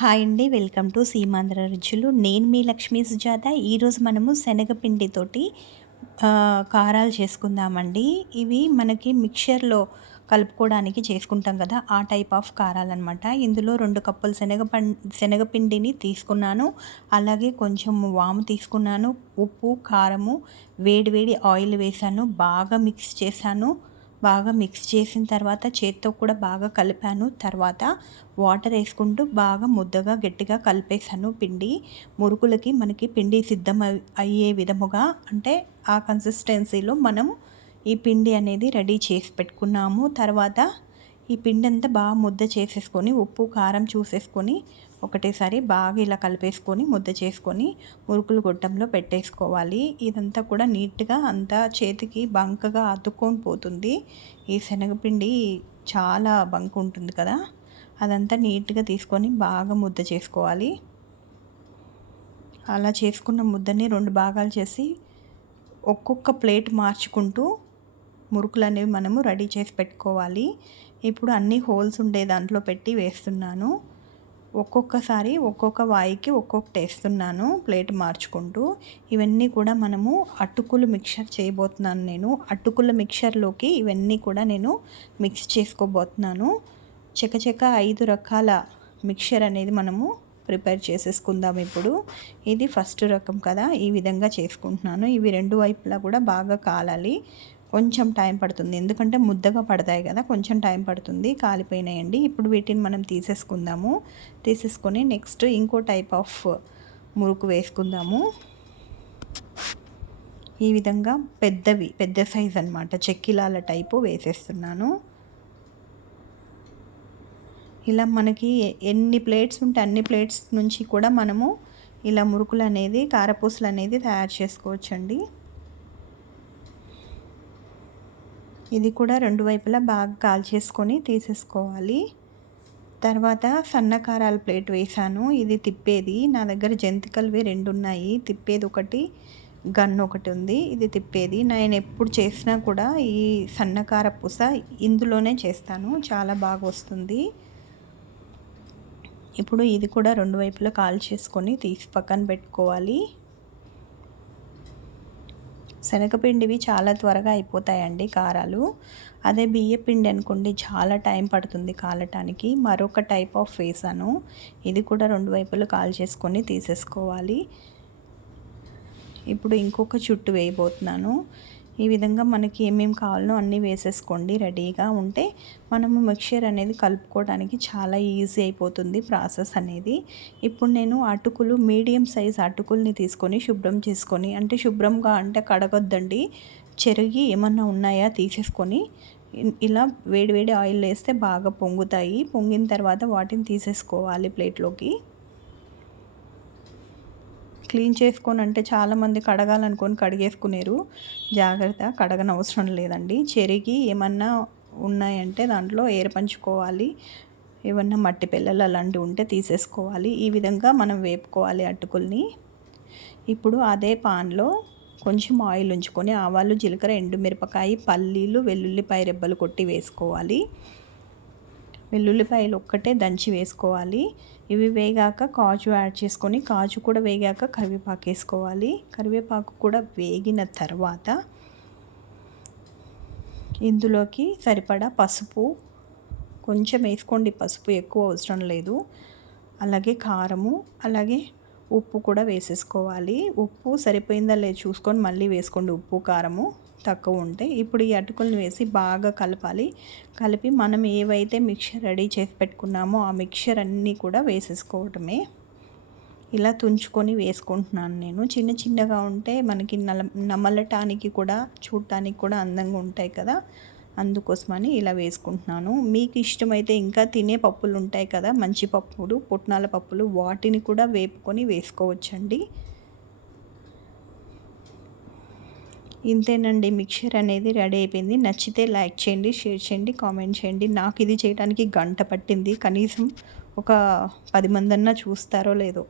Hi అండి welcome to Seemandhra రుచులు. నేను మీ లక్ష్మీ సుజాత. ఈరోజు మనము శనగపిండితోటి కారాలు చేసుకుందామండి. ఇవి మనకి మిక్చర్లో కలుపుకోవడానికి చేసుకుంటాం కదా ఆ టైప్ ఆఫ్ కారాలన్నమాట. ఇందులో రెండు కప్పులు శనగ శనగపిండిని తీసుకున్నాను. అలాగే కొంచెం వాము తీసుకున్నాను ఉప్పు కారము వేడి వేడి ఆయిల్ వేసాను బాగా మిక్స్ చేశాను. బాగా మిక్స్ చేసిన తర్వాత చేత్తో కూడా బాగా కలిపాను. తర్వాత వాటర్ వేసుకుంటూ బాగా ముద్దగా గట్టిగా కలిపేసాను పిండి. మురుకులకి మనకి పిండి సిద్ధం అయ్యే విధముగా అంటే ఆ కన్సిస్టెన్సీలో మనం ఈ పిండి అనేది రెడీ చేసి పెట్టుకున్నాము. తర్వాత ఈ పిండి అంతా బాగా ముద్ద చేసేసుకొని ఉప్పు కారం చూసేసుకొని ఒకటేసారి బాగా ఇలా కలిపేసుకొని ముద్ద చేసుకొని మురుకులు గొట్టంలో పెట్టేసుకోవాలి. ఇదంతా కూడా నీట్గా అంతా చేతికి బంకగా అతుక్కొని పోతుంది. ఈ శనగపిండి చాలా బంక ఉంటుంది కదా? అదంతా నీట్గా తీసుకొని బాగా ముద్ద చేసుకోవాలి. అలా చేసుకున్న ముద్దని రెండు భాగాలు చేసి ఒక్కొక్క ప్లేట్ మార్చుకుంటూ మురుకులు అనేవి మనము రెడీ చేసి పెట్టుకోవాలి. ఇప్పుడు అన్ని హోల్స్ ఉండే దాంట్లో పెట్టి వేస్తున్నాను. ఒక్కొక్కసారి ఒక్కొక్క వాయికి ఒక్కొక్కటి వేస్తున్నాను ప్లేట్ మార్చుకుంటూ. ఇవన్నీ కూడా మనము అటుకులు మిక్చర్ చేయబోతున్నాను నేను. అటుకుల మిక్చర్లోకి ఇవన్నీ కూడా నేను మిక్స్ చేసుకోబోతున్నాను. చకచక ఐదు రకాల మిక్చర్ అనేది మనము ప్రిపేర్ చేసేసుకుందాం ఇప్పుడు. ఇది ఫస్ట్ రకం కదా ఈ విధంగా చేసుకుంటున్నాను. ఇవి రెండు వైపులా కూడా బాగా కాలాలి. కొంచెం టైం పడుతుంది. ఎందుకంటే ముద్దగా పడతాయి కదా కొంచెం టైం పడుతుంది. కాలిపోయినాయండి. ఇప్పుడు వీటిని మనం తీసేసుకుందాము. తీసేసుకొని నెక్స్ట్ ఇంకో టైప్ ఆఫ్ మురుకు వేసుకుందాము. ఈ విధంగా పెద్దవి పెద్ద సైజ్ అనమాట చెక్కిలాల టైపు వేసేస్తున్నాను. ఇలా మనకి ఎన్ని ప్లేట్స్ ఉంటే అన్ని ప్లేట్స్ నుంచి కూడా మనము ఇలా మురుకులు అనేది కారపూసలు అనేది తయారు చేసుకోవచ్చండి. ఇది కూడా రెండు వైపులా బాగా కాల్చేసుకొని తీసేసుకోవాలి. తర్వాత సన్నకారాల ప్లేట్ వేసాను. ఇది తిప్పేది. నా దగ్గర జంతికలవి రెండు ఉన్నాయి. తిప్పేది ఒకటి గన్ ఒకటి ఉంది. ఇది తిప్పేది. నేను ఎప్పుడు చేసినా కూడా ఈ సన్నకార పూస ఇందులోనే చేస్తాను. చాలా బాగా వస్తుంది. ఇప్పుడు ఇది కూడా రెండు వైపులా కాల్ చేసుకొని తీసి పక్కన పెట్టుకోవాలి. శనగపిండివి చాలా త్వరగా అయిపోతాయండి కారాలు. అదే బియ్యపిండి అనుకోండి చాలా టైం పడుతుంది కాలటానికి. మరొక టైప్ ఆఫ్ వేసాను. ఇది కూడా రెండు వైపులు కాల్ చేసుకొని తీసేసుకోవాలి. ఇప్పుడు ఇంకొక చుట్టు వేయబోతున్నాను. ఈ విధంగా మనకి ఏమేమి కావాలో అన్నీ వేసేసుకోండి రెడీగా ఉంటే మనము మిక్చర్ అనేది కలుపుకోవడానికి చాలా ఈజీ అయిపోతుంది ప్రాసెస్ అనేది. ఇప్పుడు నేను అటుకులు మీడియం సైజ్ అటుకుల్ని తీసుకొని శుభ్రం చేసుకొని అంటే శుభ్రంగా అంటే కడగొద్దండి చెరిగి ఏమన్నా ఉన్నాయా తీసేసుకొని ఇలా ఇలా వేడివేడి ఆయిల్ వేస్తే బాగా పొంగుతాయి. పొంగిన తర్వాత వాటిని తీసేసుకోవాలి ప్లేట్లోకి. క్లీన్ చేసుకొని అంటే చాలామంది కడగాలనుకొని కడిగేసుకునేరు. జాగ్రత్త కడగని అవసరం లేదండి. చెరిగి ఏమన్నా ఉన్నాయంటే దాంట్లో ఏర్పంచుకోవాలి ఏమన్నా మట్టి పిల్లలు అలాంటివి ఉంటే తీసేసుకోవాలి. ఈ విధంగా మనం వేపుకోవాలి అటుకుల్ని. ఇప్పుడు అదే పాన్లో కొంచెం ఆయిల్ ఉంచుకొని ఆవాలు జీలకర్ర ఎండుమిరపకాయ పల్లీలు వెల్లుల్లిపాయ రెబ్బలు కొట్టి వేసుకోవాలి. వెల్లుల్లిపాయలు ఒక్కటే దంచి వేసుకోవాలి. ఇవి వేగాక కాజు యాడ్ చేసుకొని కాజు కూడా వేగాక కరివేపాకు వేసుకోవాలి. కరివేపాకు కూడా వేగిన తర్వాత ఇందులోకి సరిపడా పసుపు కొంచెం వేసుకోండి పసుపు ఎక్కువ అవసరం లేదు. అలాగే కారము అలాగే ఉప్పు కూడా వేసేసుకోవాలి. ఉప్పు సరిపోయిందా లేదు చూసుకొని మళ్ళీ వేసుకోండి ఉప్పు కారము తక్కువ ఉంటే. ఇప్పుడు ఈ అటుకులను వేసి బాగా కలపాలి. కలిపి మనం ఏవైతే మిక్చర్ రెడీ చేసి పెట్టుకున్నామో ఆ మిక్చర్ అన్నీ కూడా వేసేసుకోవటమే. ఇలా తుంచుకొని వేసుకుంటున్నాను నేను. చిన్న చిన్నగా ఉంటే మనకి నల నమలటానికి కూడా చూడటానికి కూడా అందంగా ఉంటాయి కదా. అందుకోసమని ఇలా వేసుకుంటున్నాను. మీకు ఇష్టమైతే ఇంకా తినే పప్పులు ఉంటాయి కదా మంచి పప్పులు పుట్నాల పప్పులు వాటిని కూడా వేపుకొని వేసుకోవచ్చండి. ఇంతేనండి మిక్చర్ అనేది రెడీ అయిపోయింది. నచ్చితే లైక్ చేయండి షేర్ చేయండి కామెంట్ చేయండి. నాకు ఇది చేయడానికి గంట పట్టింది. కనీసం ఒక పది మంది అన్నా చూస్తారో లేదో.